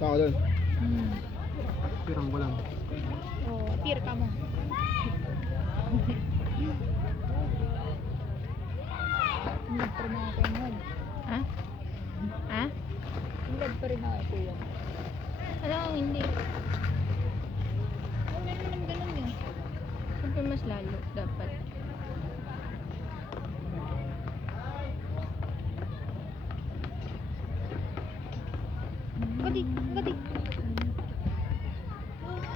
Tao doon. Pirang ko lang. Oo, appear ka mo. Tingad pa rin ako kay Mod. Ha? Ha? Tingad pa rin ako kay Kuya. Ano, hindi. Oh, meron naman ganun yun. Siyempre mas lalo, dapat. Gati, gati.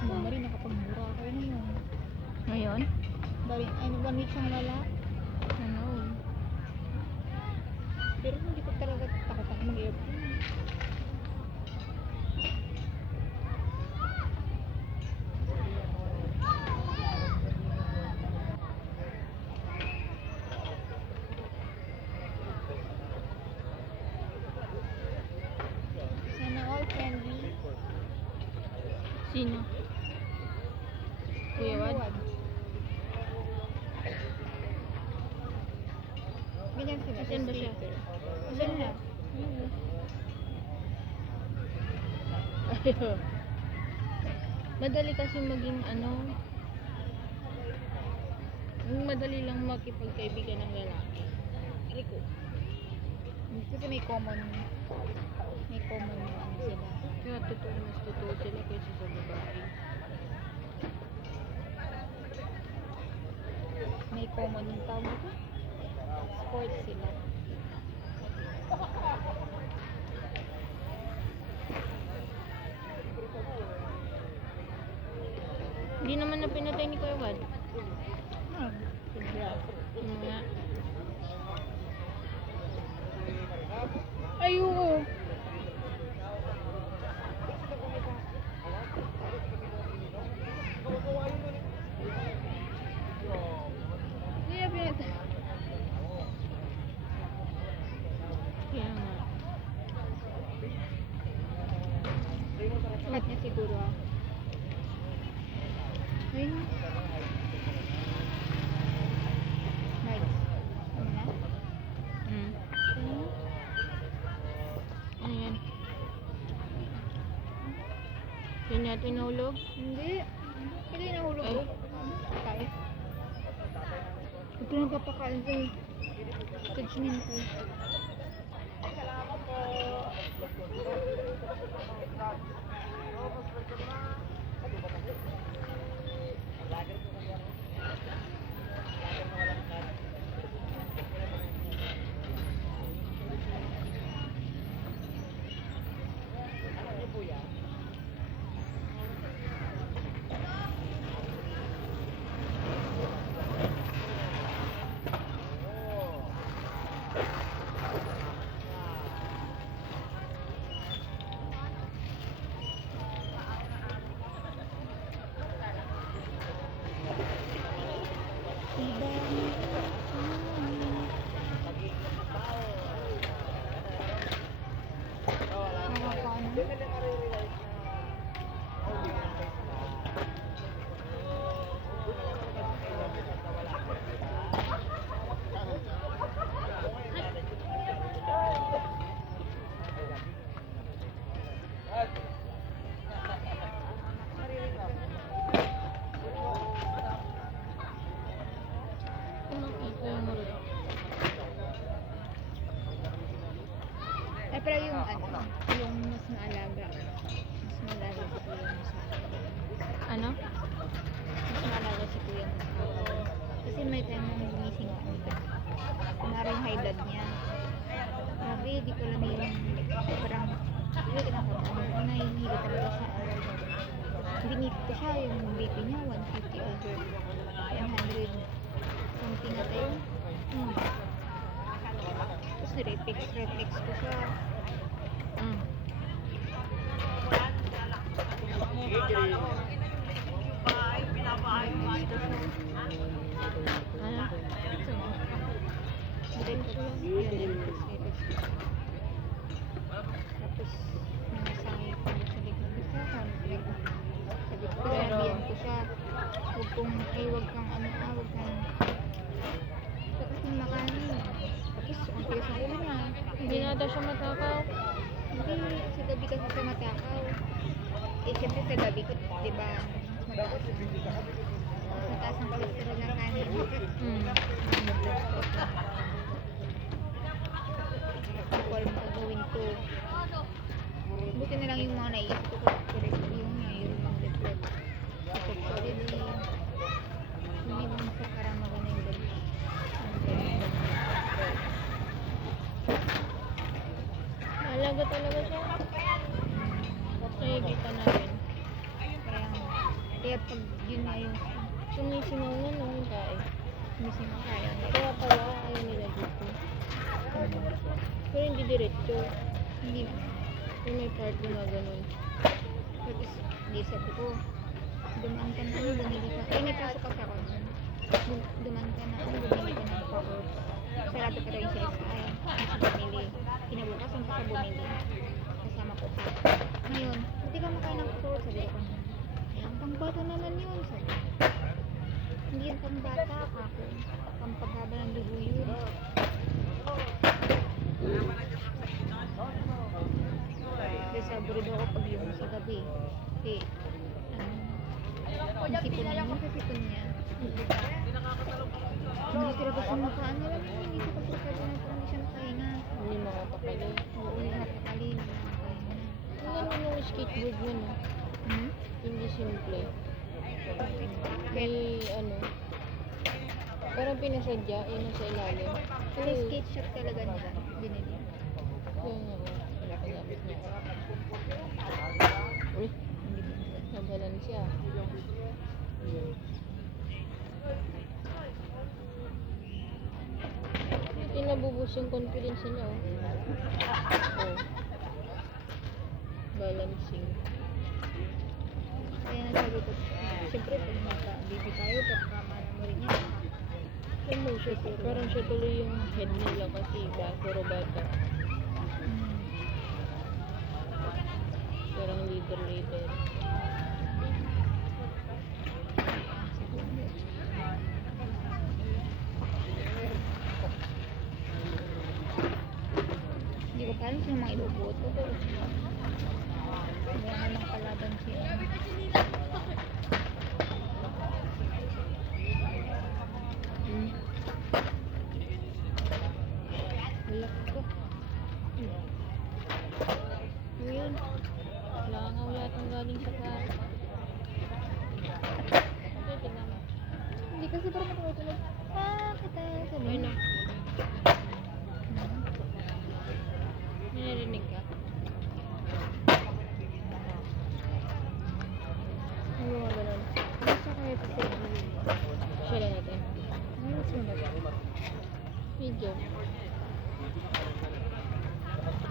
Mari, nakapagmura ako na yun. Ngayon? Dari, ay, 1 week siyang wala. Ano? Pero hindi ko talaga takot ako mag-airplane. Sana all friendly. Sino? Kuya Wad? Ganyan sila. Asan ba siya? Asan na? Ayaw. Madali kasi maging ano, madali lang makipagkaibigan ng lalaki. Rico. Kasi may common ano sila. Kaya mas totoo sila kaysa sa babae. May common yung tawag ito. Sports sila. Hindi naman na pinatay ni Kuya Wad. Ano nga? Ayoko. Kaya pinatay. Kaya nga. Lahat niya siguro ah. Ayun. Nice. Ano na? Ayun. Ano yan? Yun niya tinulog? Hindi. Hindi nahulog Ay. ko. Kaya. Ito nagpapakain ko. Judgment ko. Eh, pero yung ano, yung mas maalaga. Mas maalaga si Kuya mo sa akin. Ano? Mas maalaga si Kuya mo sa akin. Kasi may time na gumising ako nito. Kunwari yung high blood niya. Grabe, di ko lang yung parang hindi kinakabahan ko. Nahihilo talaga siya. Binip ko siya, yung BP niya 150 over 100 something na tayo. Tapos reflex ko siya. Ano? Direct ko lang. Yan, reflex ko. Tapos, nangasangay ko sa likod ko siya. Sabi ko, sinabihan ko siya. Huwag kang huwag kang kasi makanin. Tapos, ang tigas ng ulo niya. Hindi na daw siya matakaw. Hindi, sa gabi kasi siya matakaw. Eh, syempre sa gabi ko, di ba, mas mataas ang cholesterol ng kanin. Hindi ko alam kung gawin ko. Buti na lang yung mga naisip ko, correct yung mag-reflect. Kasi solidly, hindi mo sa karamagan na yung gabi. Mahalaga talaga siya. Nakikita namin. Kaya pag yun na yung Sumisimangan nung kain. missing mo kaya. Kaya pala ayaw nila dito. Pero hindi diretso. Hindi. Yung may part na ganun. Tapos, di sabi ko, dumaan ka na, bumili ka. Eh, may pasok kasi ako. Dumaan ka na, bumili ka ng fruits. Sarado pa daw yung CSI. Kasi bumili. Kinabukasan pa sa bumili. Kasama ko pa. Ngayon, buti ka makain ng fruits. Sabi ko, ay, ang pangbata naman yun. Sabi ko, hindi yung pangbata ako. Pampaghaba ng dugo yun. Kasi saburido ako pag yung sa gabi. Kasi, yung sipon niya, yung sipon niya. Hindi talaga siya makaan. Alam mo, hindi siya pagkakata na parang hindi siya makahinga. Hindi makapakali. Oo, napakali, hindi siya makahinga. Ang ano nung skateboard mo, no? Hmm? Hindi simple. May ano, parang pinasadya, yun ang sa ilalim. Kasi skate shop talaga nila, binili. Yung wala ka gamit niya. Uy, Hindi binili. nabalan siya. Hindi nabubus yung confidence niya, oh. Oh. Balancing. Kaya nasabi ko, siyempre pag nagka-baby tayo, pagkama na mo rin yan. Ano siya, parang siya tuloy yung head nila kasi puro bata. Parang leader. Hindi ko pa alam sino mga iboboto ko. Wala namang kalaban siya. Wala ko. Yun. Langaw lahat ang galing sa kara. Okay, tignan mo. Hindi kasi parang matulog. Kita sabi Ayun na. na. May narinig ka? Ano mga ganun? Basta kaya ito sa Share lang natin. Ayos mo na ba? Video.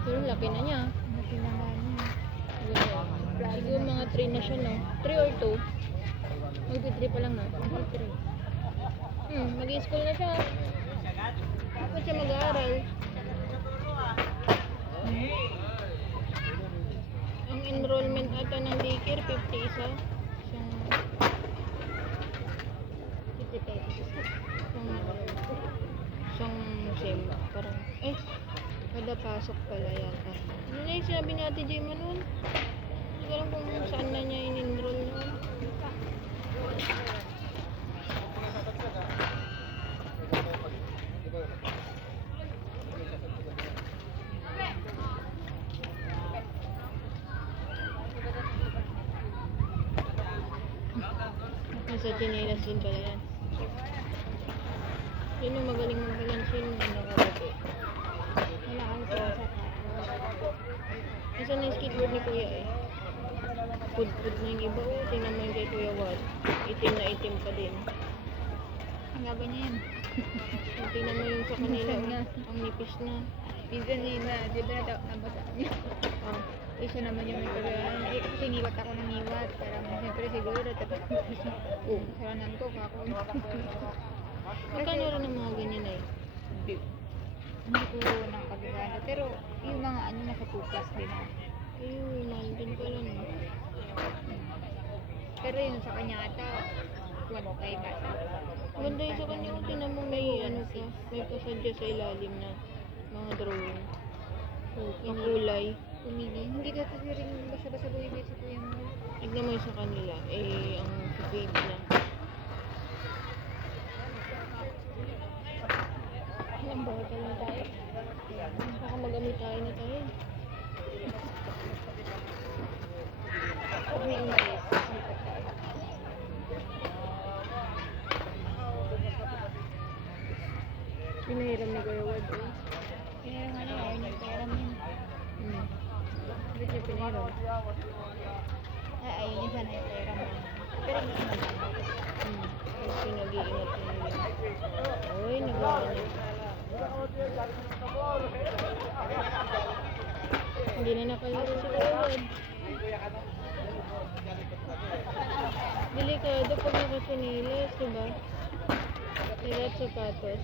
Pero laki na niya. Ano pinangalan? Ganyan. Siguro mga 3 na siya, no? 3 or 2. Mag-3 pa lang, no? Mag-i-school na siya. Dapat siya mag-aaral. Ang enrollment ata ng daycare, 50 isa. Isang, 50 pesos. isang sem. Parang, kada pasok pala yata. Ano na yung sinabi ni Ate Jema nun? Hindi ko alam kung saan na niya in-enroll nun. Nasa chinelas din pala yan. Yun yung magaling mag-balansin ng nakarabi. Wala kang sa Nasaan na yung skateboard ni Kuya eh? Pud-pud na yung iba. Oh, tingnan mo yung kay Kuya Wat. Itim na itim pa din. Ang laban niya yan. Tingnan mo yung sa kanila. Minsan nga. Ang nipis na. Minsan yun na, di ba nabasa niya? Ah, Isa naman yung may kagalan. Eh, kasi niwat ako ng niwat. Parang siyempre siguro, tapos kasalanan ko, kako. magkano rin ang mga ganyan eh? Hindi ko nang kagaganda. Pero yung mga ano, nasa 2 plus din ako. Ayun, mahal din pala no. Pero yun sa kanya ata, 1.5 ata. Ganda yung sa kanya. Tingnan mo may ano pa. May pasadya sa ilalim na mga drawing. Yung kulay. Pumili. Hindi ka kasi rin basta-basta bumibili sa kuya mo. tignan mo yung sa kanila, eh, ang babe niya. Ang bawal ka lang tayo. Baka magamit tayo na tayo. Pag may umalis, lipat tayo. Pinahiram ni Kuya Wad eh. Pinahiram nga niya, ayaw niya ipahiram yun. Bakit niya pinahiram? Ay, ayaw niya sana ipahiram yun. Pero hindi naman. Kasi nag-iingat na nila. Uy, nagawa niya. Hindi na nakalaro si Kuya Wad. Delikado pag nakasinilas, diba? Sila at sapatos.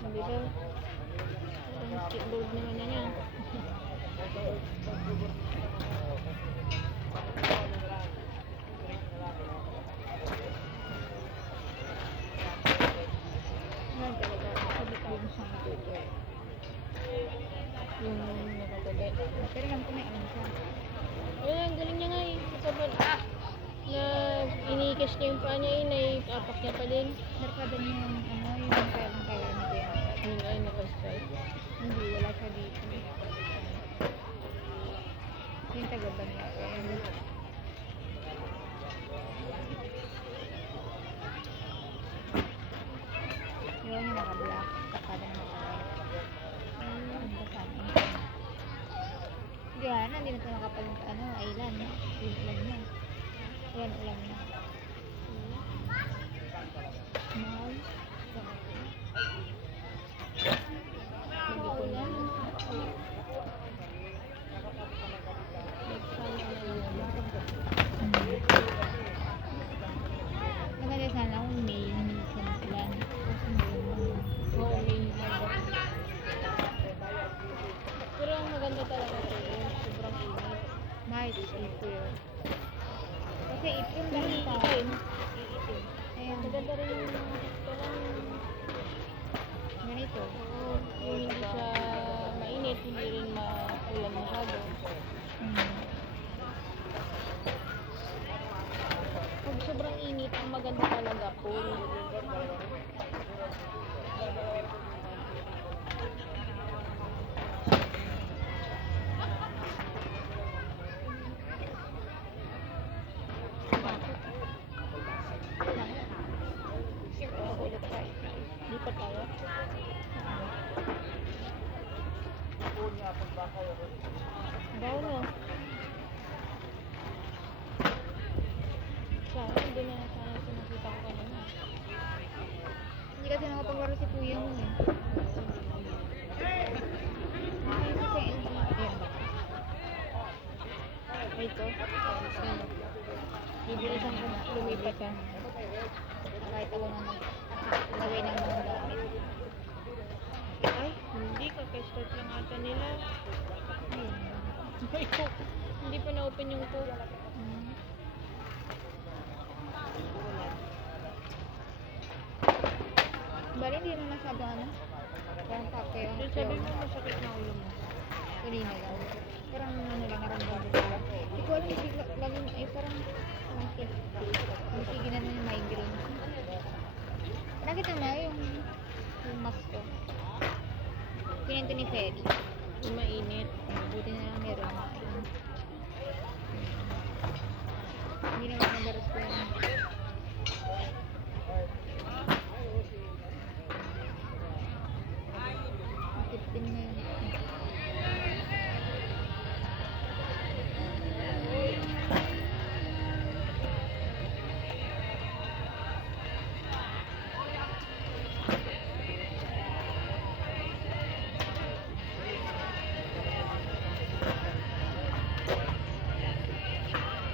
Hindi ba? Parang skateboard naman na niya. Yan talaga, sabi ko yung siyang tutoy. Yung nakatabi. Pero alam ko may alam siya. Wala, ang galing niya nga eh. Kapag na inikas niya yung paa niya eh, naiapak niya pa din. Narkada niya yung yung kailang kailan ni Kuya. Yun ay nakastrike. Hindi, wala siya dito. Yung taga-ban niya. Yun yung naka-black. Kakada na naka-white. Ang basan. Hindi na ito nakapag island. Yung ulam niya. Yan ulam niya. Mahal. Mag-ulan. Maganda sana kung may minsan sila. Kasi Oo, may nilabas. Pero ang maganda talaga ito yung sobrang init. March, April. Kasi April Pero lang pa. iitim. Ayan, Maganda rin yung parang ganito. oo, yung hindi siya mainit, hindi rin maulan masyado. Pag sobrang init, ang maganda talaga pool. Lipat tayo. Bawa na. Sana, hindi na sana ito nakita ko kanina. Hindi kasi nakapaglaro si Kuya mo eh. Ay, kasi ayan. Ay, ito. Ano? Bibilisan ko lumipat ka. Kahit ako na naglagay ng mga gamit. Ay, hindi. Kaka-start lang ata nila. Ayun. May cook. Hindi pa na-open yung cook. Bali, hindi na masyado parang pake yung Yung sabi mo, masakit na ulo mo. kanina lang. Parang lang naramdaman ko lang. Hindi ko alam, bigla, laging, ay parang, sige na yung migraine. Nakita mo yung mask ko. Pinento ni Ferry. Yung mainit. Buti na lang meron. Hindi naman nagaras ko yun. Tipin na yun.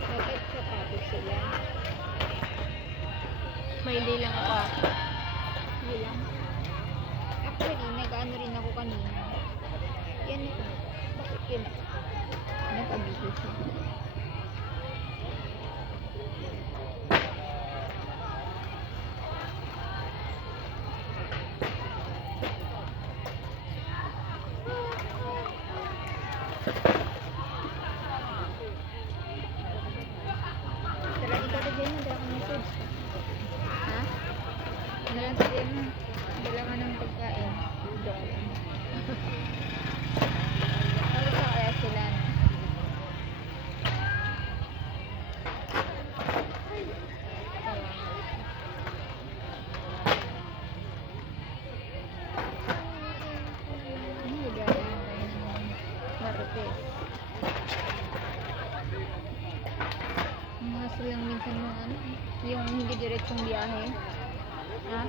Dapat sapatos sila. May day lang ako. Hindi lang. Actually, nag-ano rin ako kanina. Yan ito. Bakit yun? Nag-abito siya. ano, yung hindi diretsong biyahe. Ha?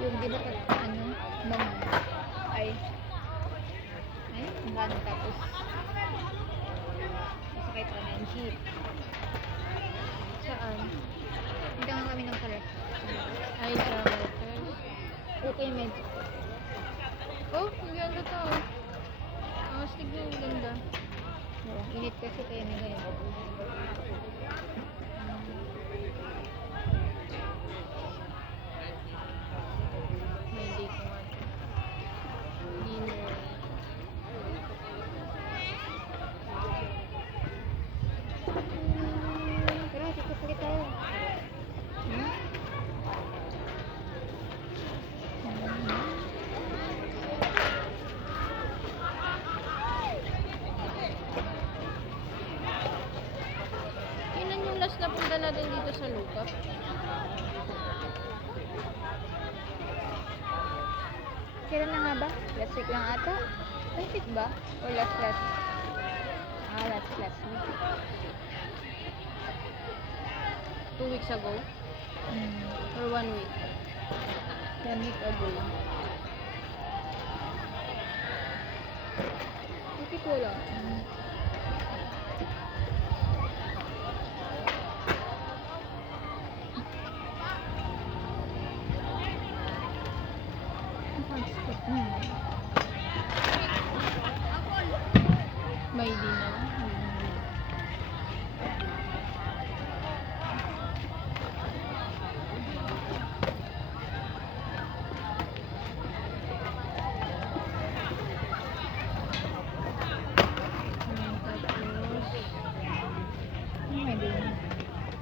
Yung di ba pag ano, bang, ay, van tapos sakay pa ng jeep. Saan? Hindi nga kami ng kalat. Ay, sa Martes. Okay, medyo. Oh, ang ganda to. Ang astig na yung ganda. Init kasi kaya na ganyan. May date ko nga. Dinner. Tara, dito pa kita. Hmm? Kailan yung last na punta natin dito sa Lupa? Kailan na nga ba? Last week lang ata? Last week ba? Or last? Last week. 2 weeks ago? Or 1 week? 1 week ago. Bakit wala? May di na.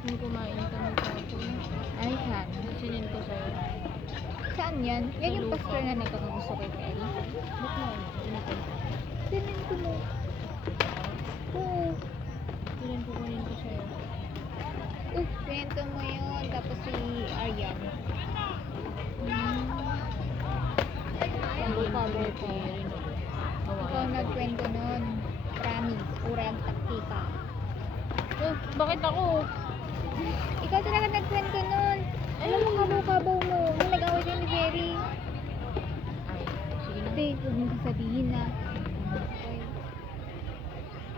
Yung kumain kami kahapon. Ay, saan? Sinin ko sa'yo. Saan yan? Yan yung Lupa. pastor na nagkakagusto kay Perry. Ba't mo? Sinin ko mo. Oo. Sinin ko kunin ko sa'yo. Pinento mo yun. Tapos si Aryan. Cover ko. Ikaw nagkwento nun. Promise. Urang taktika. Bakit ako? Ikaw talaga nagkwento nun. Alam mo, kabaw-kabaw mo. Nung nag-away siya ni Jerry. Ay, sige na. Hindi, huwag mo sasabihin na. Okay.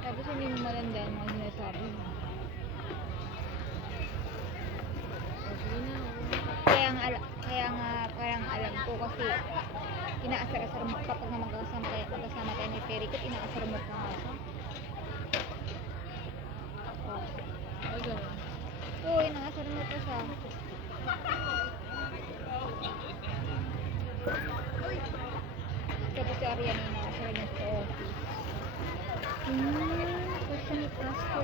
Tapos hindi mo malandaan ang sinasabi mo. Sige na. Kaya nga parang alam ko kasi inaasar-asar mo kapag na magkasama tayo ni Perry ko, inaasar mo pa nga siya. Ay, ganun. Oo, inaasar mo pa siya. Tapos si Ariana inaasar niya sa office. Gusto ni Pasko.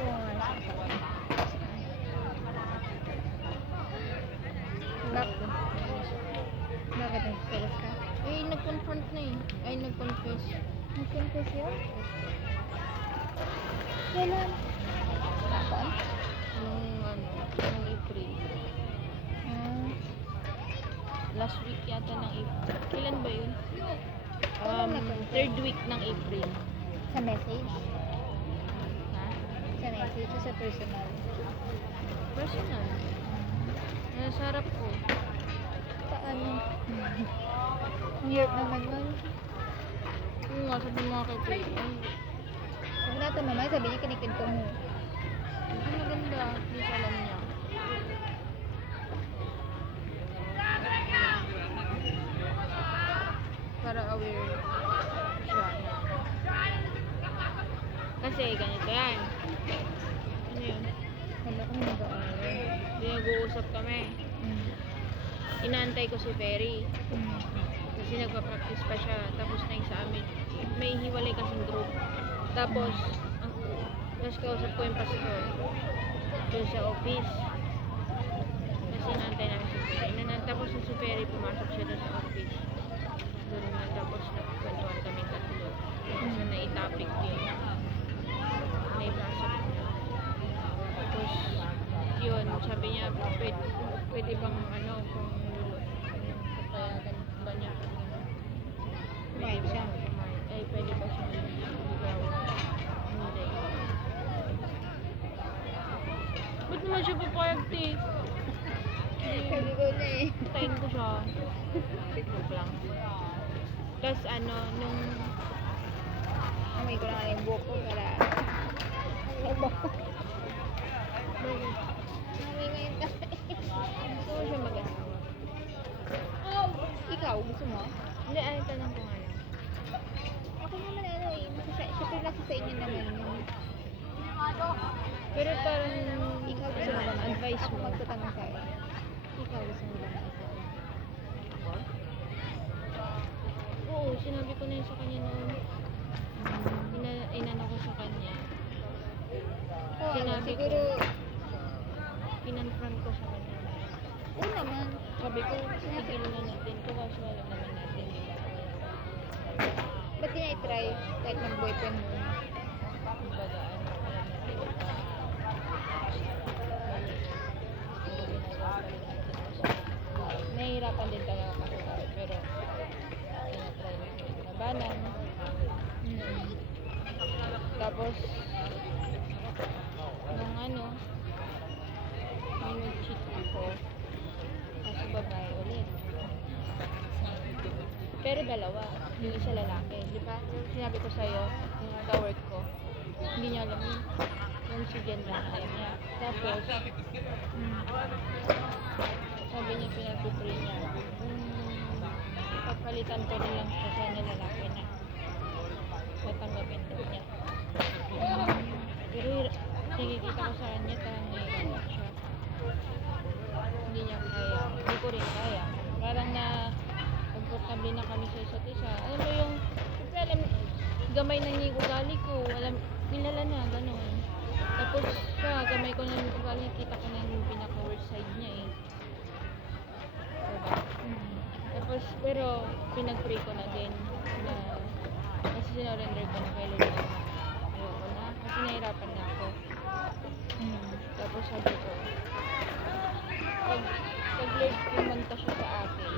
Bakit? Bakit nagsiselos ka? Eh, nag-confront na eh. Ay, nag-confess. Nag-confess yun? Kailan? Kapon? Nung April. Ah, Last week yata ng April. Kailan ba yun? Kailan nag-confess? 3rd week ng April. sa message? Ha? Sa message o sa personal? Personal. Sa harap ko. Paano? Ang hirap naman nun. Yung nga, sabi mo nga kay Kuya. Ay, Huwag na ito mamaya, sabi niya kinikinto mo. hindi maganda. Please alam niya. Para aware siya. Kasi ganito yan. Ano yun? Wala kami nag-aaral. Nag-uusap kami. Inaantay ko si Perry. Kasi nagpa-practice pa siya. Tapos na yung sa amin. May hiwalay kasing group. Tapos, mas kausap ko yung pastor. Doon sa office. Kasi inaantay namin si Perry. Tapos yung si Perry, pumasok siya doon sa office. Doon na tapos nagkwentuhan kami tatlo. Tapos na naitopic yun. Naipasok niya. Tapos, yun, sabi niya, pwede bang ano, kung papayagan ba niya. Kumain siya. Ay, pwede ba siya ligaw? Hindi. Ba't naman siya papayag, te? Sabi ko na eh. Tayin ko siya. Joke lang. Tapos ano, nung Amoy ko lang yung buhok ko para... Ano ba? Amoy ngayon ka. gusto ko siya mag-asawa. Ikaw, gusto mo? Hindi, ano tanong ko nga lang. Ako naman ano eh. Siyempre nasa sa inyo naman yun. Pero parang Ikaw gusto mo ba? advice Ako mo. magtatanong sa'yo. Ikaw gusto mo ba ng asawa? Oo, sinabi ko na yun sa kanya noon. Inano ko sa kanya. Oo, Sinabi ko. siguro... Kinonfront ko sa kanya. Oo naman. Sabi ko, tigil na natin to kasi alam naman natin yung Ba't di na i-try kahit mag-boyfriend mo? kumbaga ano, alam natin yung nahihirapan din talaga kasi tayo, pero tinatry natin labanan. Tapos, nung ano, may nag-cheat ako, kasi babae ulit. Pero dalawa, yung isa lalaki. Di ba? Sinabi ko sa'yo, yung ka-work ko, hindi niya alam yun. Yung si Jen lang alam niya. Tapos, sabi niya, pinag-pray niya. Pagpalitan ko rin lang siya sa lalaki na tatanggapin daw niya. Pero nakikita ko sa kanya, parang nahihirap siya. Hindi niya kaya. Hindi ko rin kaya. Parang na komportable na kami sa isa't isa. Alam mo yung, siyempre alam, gamay na niya yung ugali ko. Alam, nilala na, gano'n. Tapos siya, gamay ko na yung ugali, kita ko na yung pinaka-worst side niya eh. Diba? Tapos, pero, pinag-pray ko na din na, kasi sinurrender ko na kay Lord na ayoko na, kasi nahirapan na ako. Tapos sabi ko, pag Lord pumunta siya sa akin,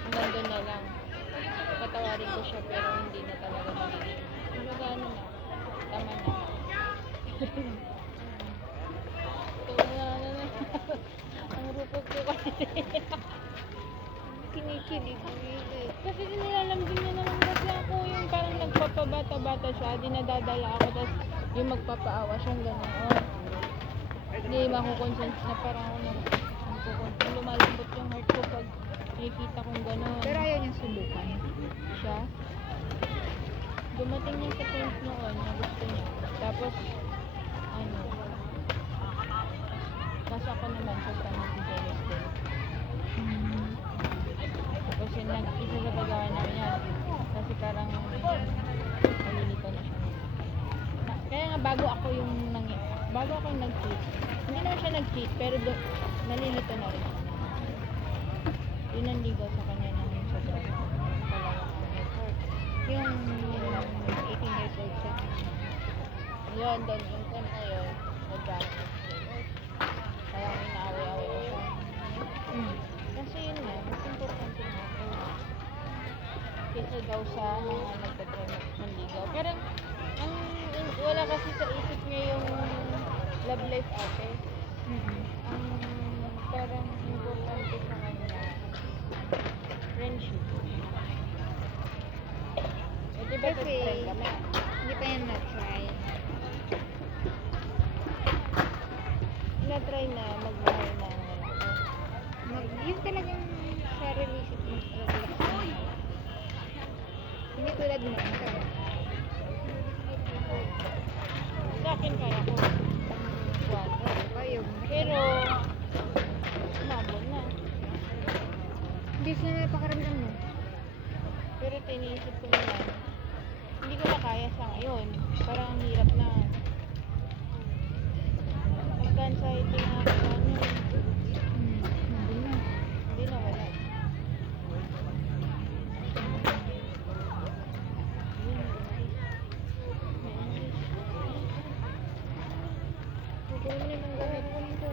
hanggang doon na lang. Patawarin ko siya pero hindi na talaga magiging. Kumbaga ano na, tama na. Ang rupog ko kasi. Kinikilig. Kasi nilalambing niya naman kasi ako yung parang nagpapabata-bata siya, dinadadala ako, tapos yung magpapaawa siyang gano'n. Hindi makukonsent na parang ako nakukonsent. Lumalambot yung heart ko pag nakikita kong gano'n. Pero ayaw niyang subukan. Siya, dumating niya sa point noon na gusto niya. Tapos, ano, kasi ako naman sa tanong si Jealous din. Tapos yun lang, isa sa paggawa namin yan. Kasi parang malilito na siya. Kaya nga bago ako yung nag-cheat. Hindi naman siya nag-cheat, pero nalilito na rin siya. Yun ang ligaw sa kanya ng sobrang palawak ng effort. Yung 18 years old siya. Yun, doon yung time na yun, nag-drama na siya. Kaya inaaway-away ko siya. Kasi yun nga, mas importante nga ako. Kesa daw sa mga nagtatry manligaw. Parang, wala kasi sa isip niya yung love life ate. Ang parang importante sa kanya, friendship. Eh, di ba Kasi, friend kami? hindi pa yan na-try. Na-try na magmahal na lalaki. Yun talagang sa relationship mag-relax. Hindi tulad mo. Sa akin kaya ko. Wato. Ayaw. Pero, umabot na. Hindi siya napakaramdam mo. Pero tiniisip ko naman, hindi ko na kaya sa ngayon. Parang ang hirap na. Pagka-anxiety na ako, ano, Hindi na. hindi na wala. Kukunin ng gamit ko nito.